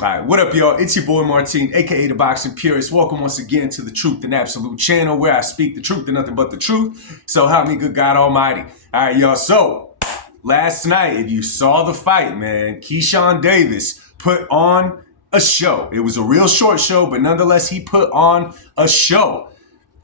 All right, what up, y'all? It's your boy Martin, aka the Boxing Purist. Welcome once again to the Truth and Absolute channel, where I speak the truth and nothing but the truth. So help me, good God Almighty. All right, y'all. So last night, if you saw the fight, man, Keyshawn Davis put on a show. It was a real short show, but nonetheless, he put on a show.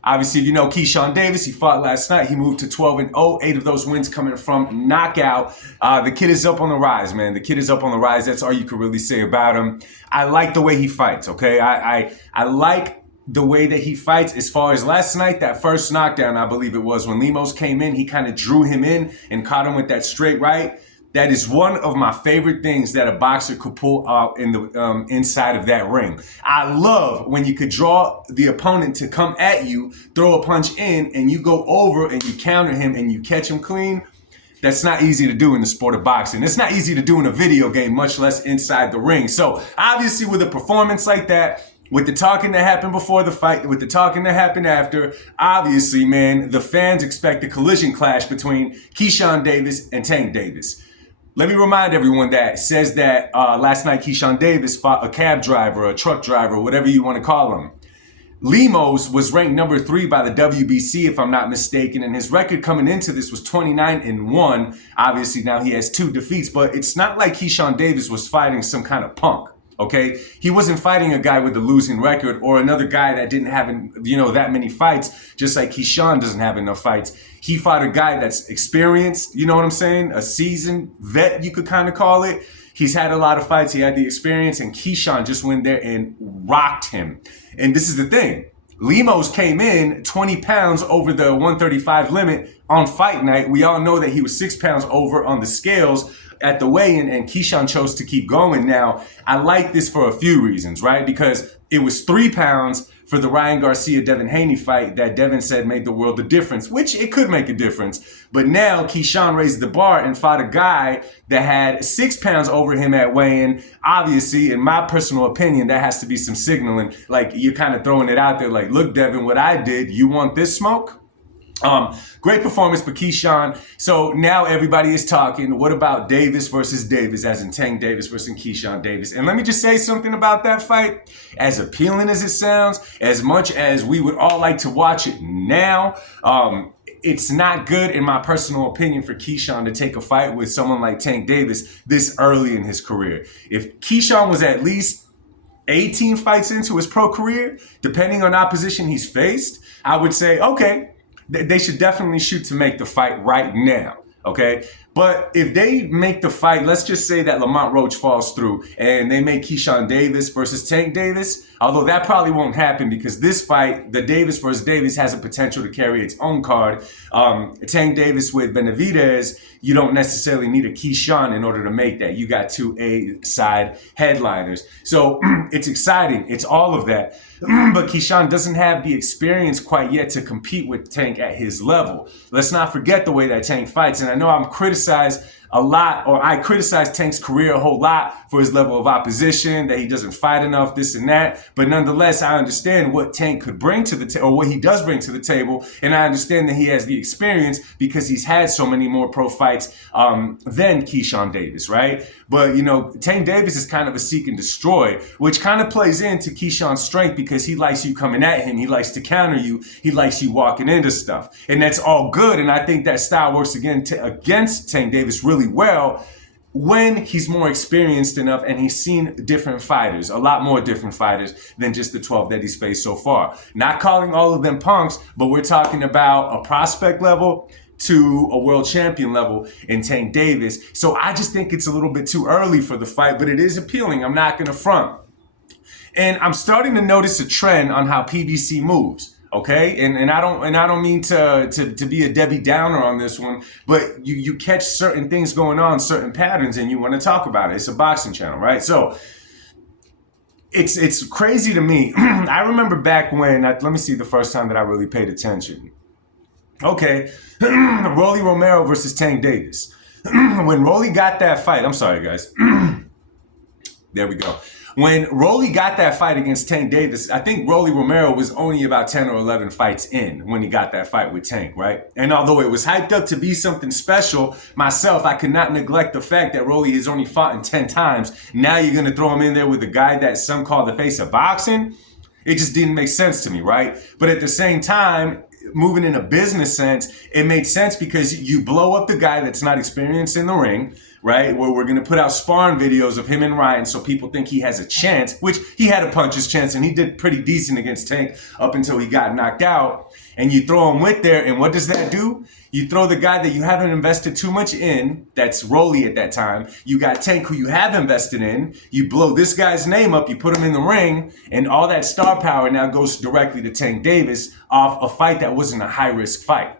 Obviously, if you know Keyshawn Davis, he fought last night. He moved to 12-0, 8 of those wins coming from knockout. The kid is up on the rise, man. The kid is up on the rise. That's all you could really say about him. I like the way he fights, okay? I like the way that he fights. As far as last night, that first knockdown, I believe it was, when Lemos came in, he kind of drew him in and caught him with that straight right. That is one of my favorite things that a boxer could pull out in the inside of that ring. I love when you could draw the opponent to come at you, throw a punch in, and you go over and you counter him and you catch him clean. That's not easy to do in the sport of boxing. It's not easy to do in a video game, much less inside the ring. So obviously with a performance like that, with the talking that happened before the fight, with the talking that happened after, obviously, man, the fans expect a collision clash between Keyshawn Davis and Tank Davis. Let me remind everyone that says that last night Keyshawn Davis fought a cab driver, a truck driver, whatever you want to call him. Lemos was ranked number 3 by the WBC, if I'm not mistaken, and his record coming into this was 29-1. Obviously, now he has 2 defeats, but it's not like Keyshawn Davis was fighting some kind of punk. Okay, he wasn't fighting a guy with a losing record or another guy that didn't have, that many fights, just like Keyshawn doesn't have enough fights. He fought a guy that's experienced, you know what I'm saying? A seasoned vet, you could kind of call it. He's had a lot of fights. He had the experience, and Keyshawn just went there and rocked him. And this is the thing. Lemos came in 20 pounds over the 135 limit on fight night. We all know that he was 6 pounds over on the scales at the weigh-in, and Keyshawn chose to keep going. Now, I like this for a few reasons, right? Because it was 3 pounds for the Ryan Garcia-Devin Haney fight that Devin said made the world a difference, which it could make a difference. But now Keyshawn raised the bar and fought a guy that had 6 pounds over him at weigh-in. Obviously, in my personal opinion, that has to be some signaling. Like, you're kind of throwing it out there like, look, Devin, what I did, you want this smoke? Great performance for Keyshawn. So now everybody is talking, what about Davis versus Davis, as in Tank Davis versus Keyshawn Davis? And let me just say something about that fight. As appealing as it sounds, as much as we would all like to watch it now, it's not good, in my personal opinion, for Keyshawn to take a fight with someone like Tank Davis this early in his career. If Keyshawn was at least 18 fights into his pro career, depending on opposition he's faced, I would say, okay, they should definitely shoot to make the fight right now, okay? But if they make the fight, let's just say that Lamont Roach falls through and they make Keyshawn Davis versus Tank Davis, although that probably won't happen because this fight, the Davis versus Davis, has a potential to carry its own card. Tank Davis with Benavidez, you don't necessarily need a Keyshawn in order to make that. You got 2 A-side headliners. So it's exciting. It's all of that. But Keyshawn doesn't have the experience quite yet to compete with Tank at his level. Let's not forget the way that Tank fights. And I know I'm criticized a lot, or I criticize Tank's career a whole lot for his level of opposition, that he doesn't fight enough, this and that. But nonetheless, I understand what Tank could bring to the table, or what he does bring to the table. And I understand that he has the experience because he's had so many more pro fights than Keyshawn Davis, right? But, Tank Davis is kind of a seek and destroy, which kind of plays into Keyshawn's strength because he likes you coming at him. He likes to counter you. He likes you walking into stuff. And that's all good. And I think that style works against Tank Davis really well when he's more experienced enough and he's seen different fighters, a lot more different fighters than just the 12 that he's faced so far. Not calling all of them punks, but we're talking about a prospect level to a world champion level in Tank Davis. So I just think it's a little bit too early for the fight, but it is appealing. I'm not going to front. And I'm starting to notice a trend on how PBC moves. Okay, and I don't mean to be a Debbie Downer on this one, but you catch certain things going on, certain patterns, and you want to talk about it. It's a boxing channel, right? So it's crazy to me. I remember back when, let me see the first time that I really paid attention. Okay, Rolly Romero versus Tank Davis. When Rolly got that fight, I'm sorry guys. There we go. When Rolly got that fight against Tank Davis, I think Rolly Romero was only about 10 or 11 fights in when he got that fight with Tank, right? And although it was hyped up to be something special, myself, I could not neglect the fact that Rolly has only fought in 10 times. Now you're going to throw him in there with a guy that some call the face of boxing? It just didn't make sense to me, right? But at the same time, moving in a business sense, it made sense because you blow up the guy that's not experienced in the ring, right? Where we're going to put out sparring videos of him and Ryan so people think he has a chance, which he had a puncher's chance and he did pretty decent against Tank up until he got knocked out. And you throw him with there, and what does that do? You throw the guy that you haven't invested too much in, that's Rolly at that time. You got Tank, who you have invested in. You blow this guy's name up, you put him in the ring, and all that star power now goes directly to Tank Davis off a fight that wasn't a high-risk fight.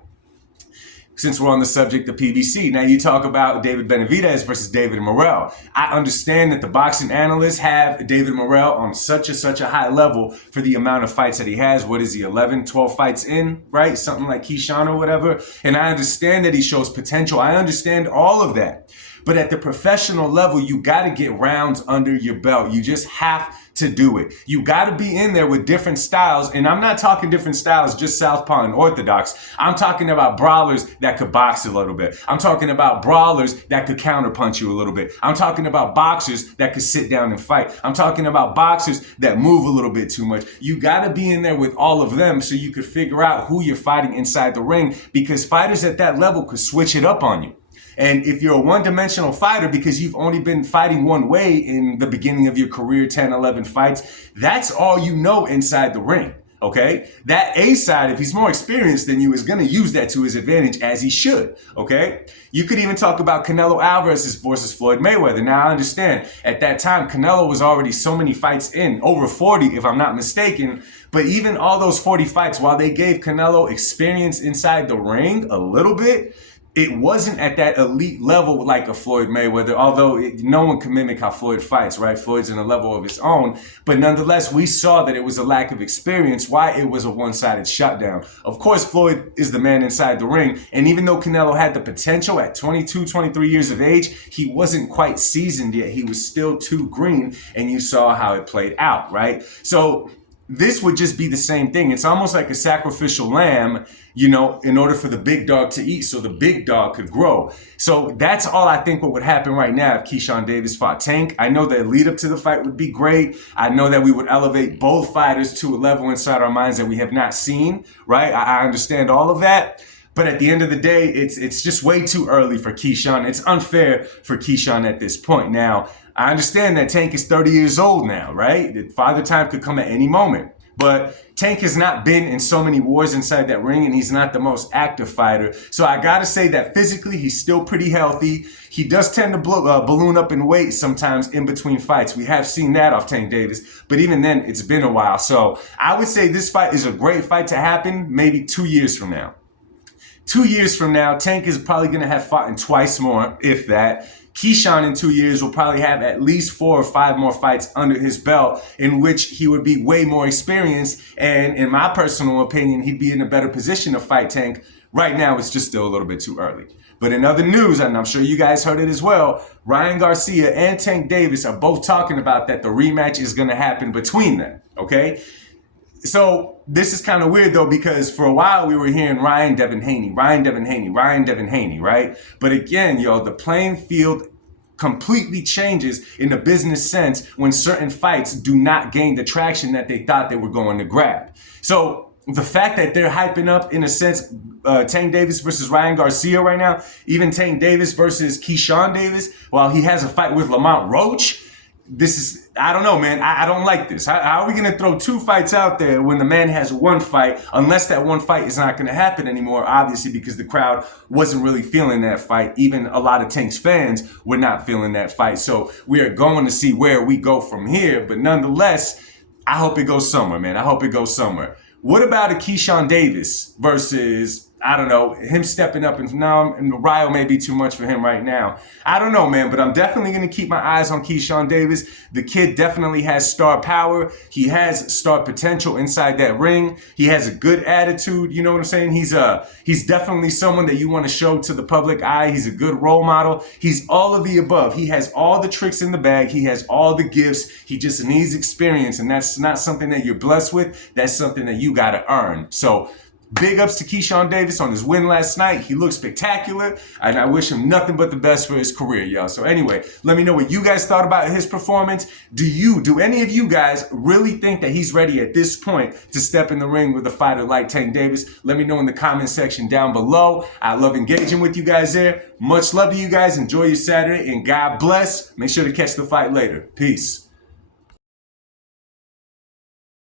Since we're on the subject of PBC, now you talk about David Benavidez versus David Morrell. I understand that the boxing analysts have David Morrell on such a high level for the amount of fights that he has. What is he, 11, 12 fights in, right? Something like Keyshawn or whatever. And I understand that he shows potential. I understand all of that. But at the professional level, you got to get rounds under your belt. You just have to do it. You got to be in there with different styles. And I'm not talking different styles, just southpaw and orthodox. I'm talking about brawlers that could box a little bit. I'm talking about brawlers that could counterpunch you a little bit. I'm talking about boxers that could sit down and fight. I'm talking about boxers that move a little bit too much. You got to be in there with all of them so you could figure out who you're fighting inside the ring, because fighters at that level could switch it up on you. And if you're a one-dimensional fighter because you've only been fighting one way in the beginning of your career, 10, 11 fights, that's all you know inside the ring, okay? That A side, if he's more experienced than you, is going to use that to his advantage, as he should, okay? You could even talk about Canelo Alvarez versus Floyd Mayweather. Now, I understand, at that time, Canelo was already so many fights in, over 40 if I'm not mistaken, but even all those 40 fights, while they gave Canelo experience inside the ring a little bit, it wasn't at that elite level like a Floyd Mayweather, although no one can mimic how Floyd fights, right? Floyd's in a level of his own. But nonetheless, we saw that it was a lack of experience, why it was a one-sided shutdown. Of course, Floyd is the man inside the ring. And even though Canelo had the potential at 22, 23 years of age, he wasn't quite seasoned yet. He was still too green, and you saw how it played out, right? So this would just be the same thing. It's almost like a sacrificial lamb, you know, in order for the big dog to eat so the big dog could grow. So that's all I think what would happen right now if Keyshawn Davis fought Tank. I know the lead up to the fight would be great. I know that we would elevate both fighters to a level inside our minds that we have not seen, right? I understand all of that. But at the end of the day, it's just way too early for Keyshawn. It's unfair for Keyshawn at this point. Now, I understand that Tank is 30 years old now, right? Father time could come at any moment. But Tank has not been in so many wars inside that ring, and he's not the most active fighter. So I got to say that physically, he's still pretty healthy. He does tend to balloon up in weight sometimes in between fights. We have seen that off Tank Davis, but even then, it's been a while. So I would say this fight is a great fight to happen maybe 2 years from now. 2 years from now, Tank is probably going to have fought in twice more, if that. Keyshawn in 2 years will probably have at least 4 or 5 more fights under his belt in which he would be way more experienced. And in my personal opinion, he'd be in a better position to fight Tank. Right now, it's just still a little bit too early. But in other news, and I'm sure you guys heard it as well, Ryan Garcia and Tank Davis are both talking about that the rematch is going to happen between them, okay? So this is kind of weird, though, because for a while we were hearing Ryan Devin Haney, right? But again, the playing field completely changes in a business sense when certain fights do not gain the traction that they thought they were going to grab. So the fact that they're hyping up, in a sense, Tank Davis versus Ryan Garcia right now, even Tank Davis versus Keyshawn Davis, while he has a fight with Lamont Roach, this is, I don't know, man. I don't like this. How are we going to throw 2 fights out there when the man has 1 fight, unless that 1 fight is not going to happen anymore, obviously, because the crowd wasn't really feeling that fight. Even a lot of Tank's fans were not feeling that fight. So we are going to see where we go from here. But nonetheless, I hope it goes somewhere, man. I hope it goes somewhere. What about a Keyshawn Davis versus, I don't know, him stepping up, and Ryo may be too much for him right now. I don't know, man, but I'm definitely going to keep my eyes on Keyshawn Davis. The kid definitely has star power. He has star potential inside that ring. He has a good attitude. You know what I'm saying? He's definitely someone that you want to show to the public eye. He's a good role model. He's all of the above. He has all the tricks in the bag. He has all the gifts. He just needs experience, and that's not something that you're blessed with. That's something that you got to earn. So big ups to Keyshawn Davis on his win last night. He looked spectacular, and I wish him nothing but the best for his career, y'all. So anyway, let me know what you guys thought about his performance. Do any of you guys really think that he's ready at this point to step in the ring with a fighter like Tank Davis? Let me know in the comment section down below. I love engaging with you guys there. Much love to you guys. Enjoy your Saturday, and God bless. Make sure to catch the fight later. Peace.